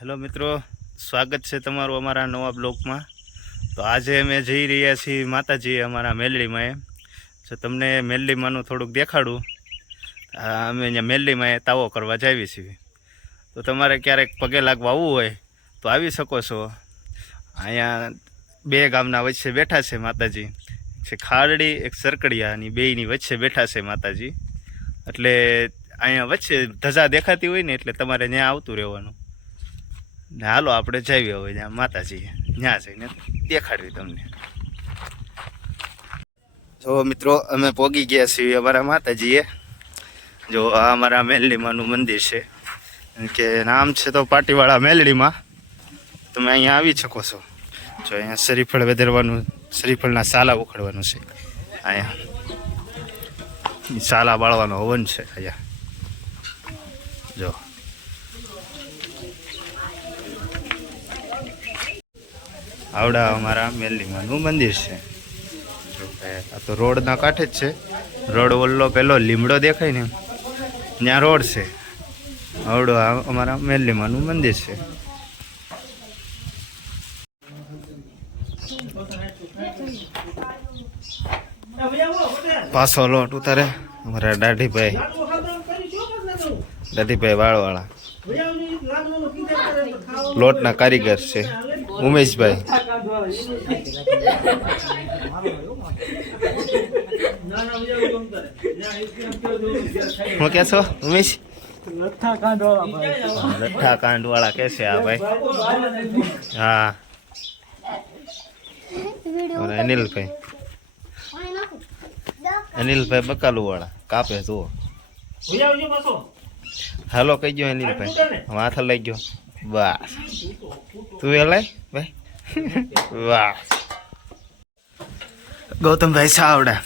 Hello મિત્રો, સ્વાગત છે તમારું અમારા નવા બ્લોગમાં। તો આજે અમે જઈ રહ્યા છીએ માતાજી અમારા મેલડીમાં। જો તમને મેલડીમાંનું થોડુંક દેખાડું। અમે અહીંયા મેલડીમાં તાવો કરવા જાવી છીએ। તો તમારે ક્યારેક પગે લાગવા આવવું હોય તો આવી શકો છો। અહીંયા બે ગામના વચ્ચે બેઠા છે માતાજી, છે ખારડી એક સરકડિયાની, બેયની વચ્ચે બેઠા છે માતાજી। એટલે અહીંયા વચ્ચે ધજા દેખાતી હોય ને એટલે તમારે ત્યાં આવતું રહેવાનું ને। હાલો આપણે જઈએ હવે ત્યાં માતાજી, ત્યાં જઈને દેખાડવી તમને। જો મિત્રો, અમે પોગી ગયા છીએ અમારા માતાજીએ। જો આ અમારા મેલડીમાંનું મંદિર છે, કે નામ છે તો પાટીવાળા મેલડીમાં। તમે અહીંયા આવી શકો છો। જો અહીંયા શ્રીફળ વધારવાનું, શ્રીફળના સાલા ઉખડવાનું છે। અહીંયા સાલા બાળવાનો હવન છે અહીંયા। જો આવડા અમારા મેલડીમાંનું મંદિર છે। જો આ તો રોડના કાંઠે જ છે। રોડ ઓલ્લો પેલો લીમડો દેખાય ને ત્યાં રોડ છે। આવડો અમારા મેલડીમાંનું મંદિર છે। પાછો લોટ ઉતારે અમારા દાઢીભાઈ વાળવાળા, લોટના કારીગર છે ઉમેશભાઈ। શું કે છો ઉમેશ? લઠ્ઠા કાંડ વાળા કે છે આ ભાઈ। હા, અનિલભાઈ બકાલુ વાળા કાપે જુઓ। હાલો કઈ ગયો અનિલભાઈ, હાથ લઈ ગયો। બસ તું એ લઈ ભાઈ। વાહ, ગૌતમભાઈ સાવડા,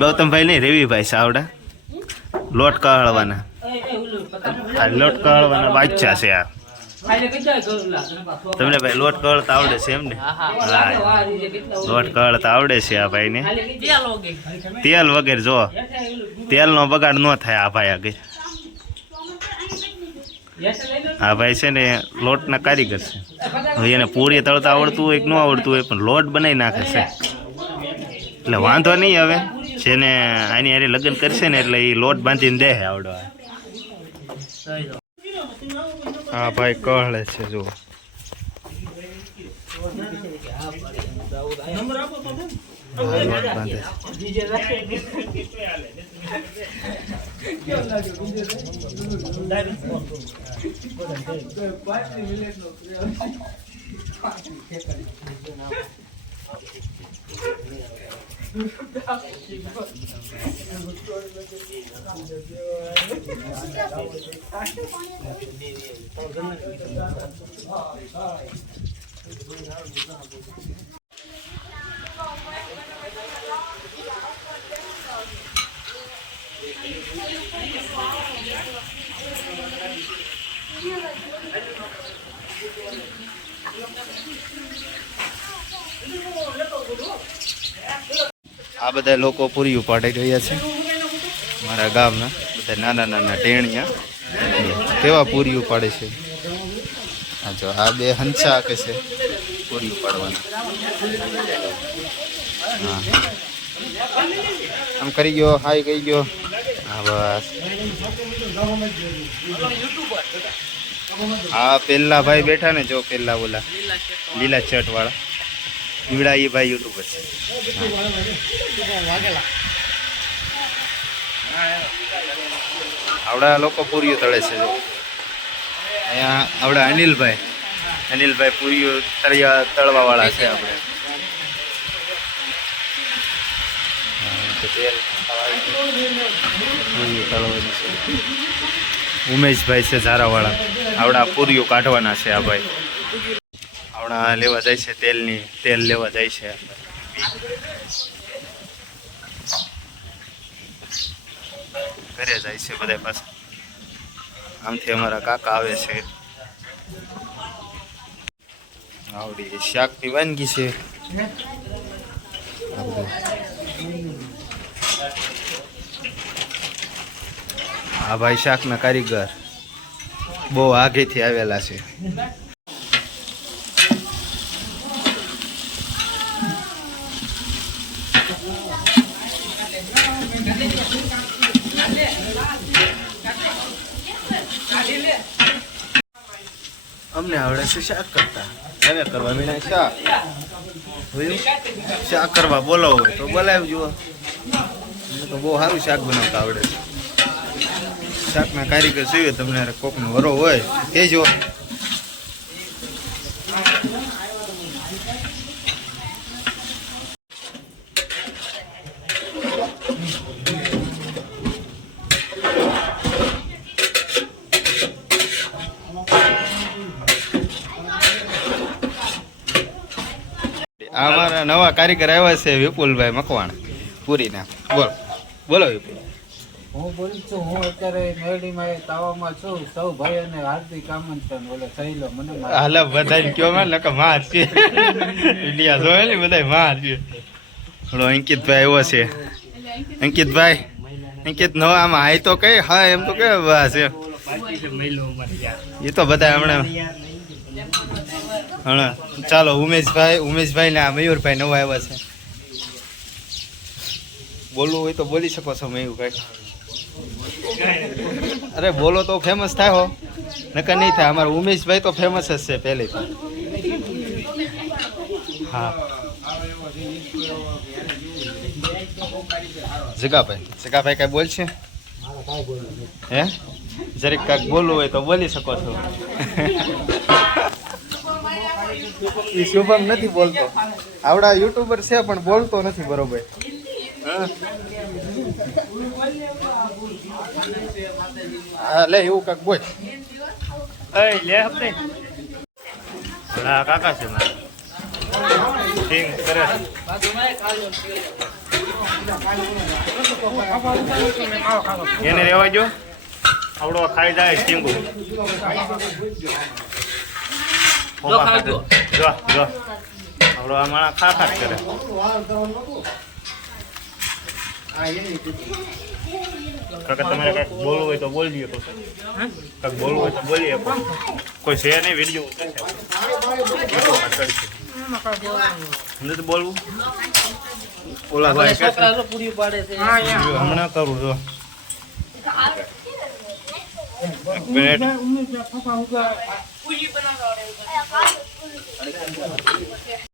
ગૌતમભાઈ નહીં રવિભાઈ સાવડા, લોટ કળવાના, લોટ કળવાના બાદશાહ છે આ। તમને ભાઈ લોટ કળતા આવડે છે એમ ને? લોટ કળતા આવડે છે આ ભાઈ ને। તેલ વગેરે જો તેલ નો બગાડ ન થાય આ ભાઈ આગળ। આ ભાઈ છે ને લોટના કારીગર છે। હવે એને પૂરી તળતા આવડતું હોય કે ન આવડતું હોય પણ લોટ બનાવી નાખે છે, એટલે વાંધો નહીં। હવે જેને આની હારે લગ્ન કરશે ને એટલે એ લોટ બાંધીને દે આવડવા। હા ભાઈ કહળે છે જો। લોટ બાંધે આ બધા લોકો પૂરી ઉપાડી રહ્યા છે મારા ગામના બધા નાના નાના ટેણિયા। કેવા પૂરી ઉપાડે છે। હા જો આ બે હંસા કે છે પૂરી ઉપાડવાના। હા આમ કરી ગયો, હાય કહી ગયો। હા બસ, હા પેલા ભાઈ બેઠા ને જો, પેલા બોલા લીલા શર્ટ વાળા ઈવડા, એ ભાઈ યુટ્યુબર છે। આવડા લોકો પૂરીઓ તળે છે જો। અહીંયા આવડા અનિલભાઈ પૂરીઓ તળવા વાળા છે આપણે। પૂરીઓ તળવાની છે। ઉમેશભાઈ છે ઝારાવાળા, આવડા પૂરીઓ કાઢવાના છે આ ભાઈ। આવડા લેવા જાય છે તેલ લેવા જાય છે। ઘરે જાય છે બધા પાસે। આમથી અમારા કાકા આવે છે। આવડી શાકની વાનગી છે। આ ભાઈ શાકના કારીગર બહુ આગેથી આવેલા છે. અમને આવડે છે શાક કરતા. હવે કરવા વિના શાક શાક કરવા બોલાવો હોય તો બોલાવી જુઓ. તો બહુ સારું શાક બનાવતા આવડે છે. શાકના કારીગર જોઈએ તમને કોકનો વરો હોય કહેજો. અમારા નવા કારીગર આવ્યા છે વિપુલભાઈ મકવાણ પૂરીના. બોલો બોલો વિપુલ. હું બોલું છું. હું અત્યારે મેરડીમાં તાવામાં છું. સૌ ભાઈઓને હાર્દિક આમંત્રણ. ઓલે સહેલો મને હાલો બધાને કયો માં નકે માર છે ઇન્ડિયા જોયે ને બધાય માર છે. થોડો અંકિતભાઈ આવ્યો છે. અંકિતભાઈ અંકિત નો આમાં હાય તો કઈ હા એમ તો કે વાહ છે એ તો બધા હમણાં હા. ચાલો ઉમેશભાઈ ને આ મયુરભાઈ નવા આવ્યા છે. બોલવું હોય તો બોલી શકો છો મયુરભાઈ. અરે બોલો તો ફેમસ થાય હો નકર નહીં થાય. અમારા ઉમેશભાઈ તો ફેમસ જ છે પહેલેથી. હા જગાભાઈ કઈ બોલશે હે? જરીક કાંઈક બોલવું હોય તો બોલી શકો છો. એ શુભમ નથી બોલતો. આવડા યુટ્યુબર છે પણ બોલતો નથી બરોબર. હા લે એવું કાંક બોલ. લે કાકા છે એને રેવા જો. આવડો ખાઈ જાય ટીંગુ. જો આવડો આ માણા ખા કરે. કાકા તમારે કાંઈક બોલવું હોય તો બોલી શકો. કાંઈક બોલવું હોય તો બોલી શકો. કોઈ છે નહીં વિડીયો નથી બોલવું. ઓલા ભાઈ હમણાં કરું છો.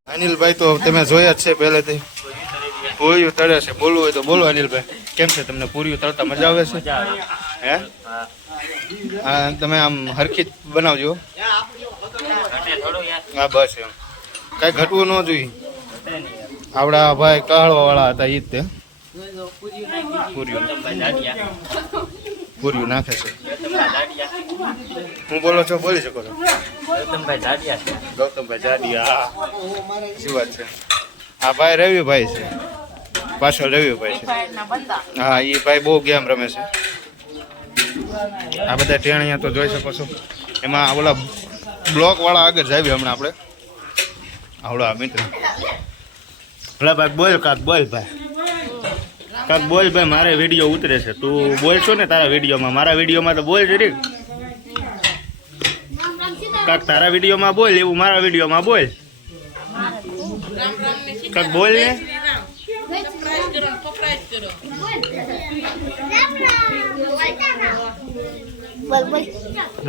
અનિલભાઈ તો તમે જોયા જ છે પહેલેથી. પૂરીઓ તળે છે. બોલવું હોય તો બોલો અનિલભાઈ. કેમ છે તમને પૂરીઓ તળતા મજા આવે છે? હે હા તમે આમ હરખી જ બનાવજો. હા બસ એમ કઈ ઘટવું ન જોઈએ. આવડા ભાઈ કહળવા વાળા હતા ઈ જ તે પૂરીઓ નાખે છે. હું બોલો છો બોલી શકો છો. ગૌતમભાઈ જાડિયા શું વાત છે. આ ભાઈ રવિભાઈ છે. પાછળ રવિભાઈ છે. હા એ ભાઈ બહુ ગેમ રમે છે. આ બધા ટેણિયા તો જોઈ શકો છો. એમાં ઓલા બ્લોક વાળા આગળ જાવી હમણાં આપણે. આવડા મિત્ર ભલા ભાઈ બોલ કાક બોલ ભાઈ. કાક બોલ ભાઈ મારે વિડીયો ઉતરે છે. તું બોલશો ને તારા વિડીયોમાં. મારા વિડીયોમાં તો બોલ જરીક. કાક તારા વિડીયોમાં બોલ એવું મારા વિડીયોમાં બોલ. કાક બોલ ને.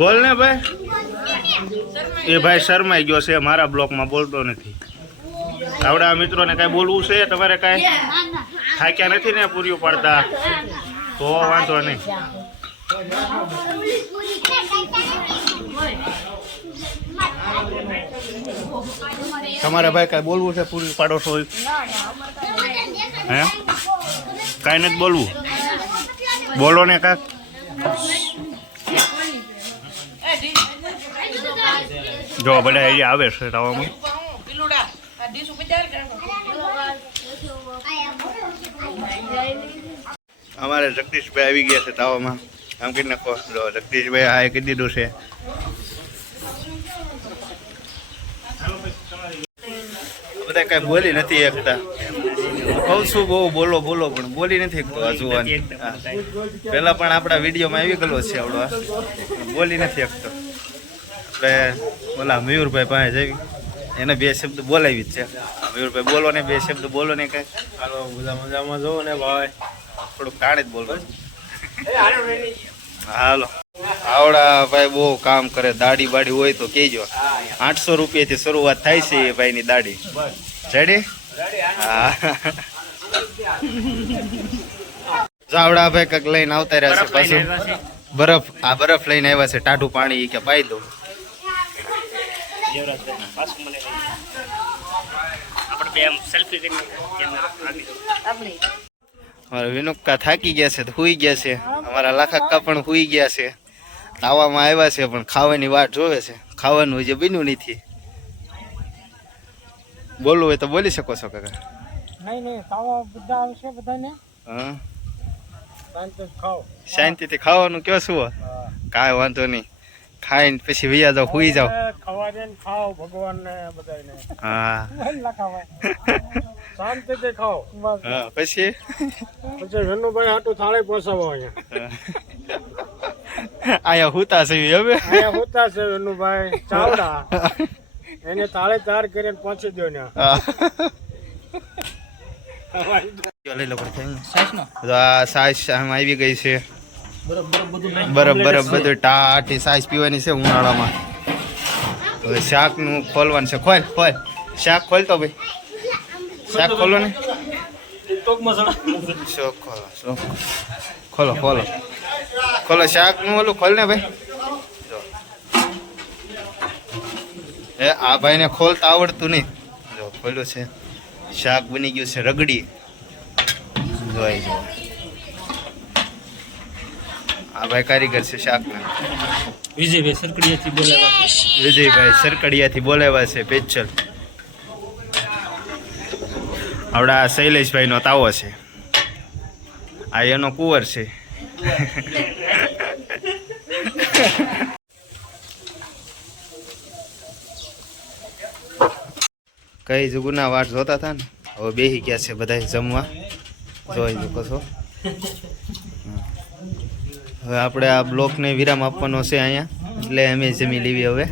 બોલ ને ભાઈ. એ ભાઈ શરમાઈ ગયો છે. મારા બ્લોકમાં બોલતો નથી. આવડા મિત્રોને કઈ બોલવું છે તમારે? કઈ થાક્યા નથી ને પૂરીઓ પાડતા? તો વાંધો નહીં. તમારે ભાઈ કઈ બોલવું છે? પૂરી પાડો છો હે? કઈ નથી બોલવું? બોલો ને કાક. જો બધા અહીંયા આવે છે તાવામાં. અમારે જગદીશભાઈ આવી ગયા છે તાવામાં. આમ કરી નાખો. જગદીશભાઈ હા કહી દીધું છે. બધા કઈ બોલી નથી એકતા. કહું છું બહુ બોલો બોલો પણ બોલી નથી એકતો. આ જોવાની પેલા પણ આપણા વિડીયોમાં આવી ગયેલો છે આવડો. બોલી નથી એકતો. આપણે ઓલા મયુરભાઈ પાસે જઈ એને બે શબ્દ બોલાવી જ છે. મયુરભાઈ બોલો ને, બે શબ્દ બોલો ને કઈ. હાલો બધા મજામાં જો ને ભાઈ. થોડુંક ટાણે જ બોલવાનું. હાલો. આવડા ભાઈ બહુ કામ કરે, દાઢી બાડી હોય તો કહેજો. 800 રૂપિયાથી શરૂઆત થાય છે એ ભાઈની દાઢી. રેડી? હા. જાવડા ભાઈ કંઈક લઈને આવતા રહ્યા છે પાછું. બરફ લઈને આવ્યા છે. ટાઢું પાણી કે પાઈ દઉં. અમારા વિનુક્કા થાકી ગયા છે તો હુઈ ગયા છે. અમારા લાખાક્કા પણ હુઈ ગયા છે. તાવામાં આવ્યા છે પણ ખાવાની વાટ જોવે છે. ખાવાનું હજી બન્યું નથી. બોલવું હોય તો બોલી શકો છો કાકા. નહીં તાવા બધા આવશે બધાને. હા, શાંતિથી ખાઓ. શાંતિથી ખાવાનું કયો શું? કાંઈ વાંધો નહીં. ખાઈને પછી વૈયા જાઓ, હુઈ જાઓ. ખવા દે ને ખાઓ ભગવાનને બધાને. હા. શાંતિથી ખાઓ. હા પછી રનુભાઈ હાટું થાળી પહોંચાવો અહીંયા. અહીંયા હુતા છે હવે. અહીંયા હોતા છે રનુભાઈ ચાવડા. એને તાળે તાર કરીને પહોંચી દો ને. લઈ લો આ સાઈઝ આમ આવી ગઈ છે. બરફ બધું ટાટી સાઈઝ પીવાની છે ઉનાળામાં. હવે શાકનું ખોલવાનું છે. ખોલ શાક ખોલતો ભાઈ. શાક ખોલો ને. શોખ ખોલો શાકનું ઓલું ખોલ ને ભાઈ. એ આ ભાઈને ખોલતા આવડતું નહીં. જો ખોલ્યું છે. શાક બની ગયું છે રગડી. જોઈ જો આ ભાઈ કારીગર છે શાકના. વિજયભાઈ સરકડિયાથી બોલાવ્યા છે પેચલ. આવડા શૈલેષભાઈનો તાવો છે. આ એનો કુંવર છે. કઈ જુગુના વાટ જોતા હતા ને હવે બેસી ગયા છે બધા જમવા. જોઈ શકો છો. હવે આપણે આ બ્લોકને વિરામ આપવાનો છે અહીંયા એટલે અમે જમી લેવી હવે.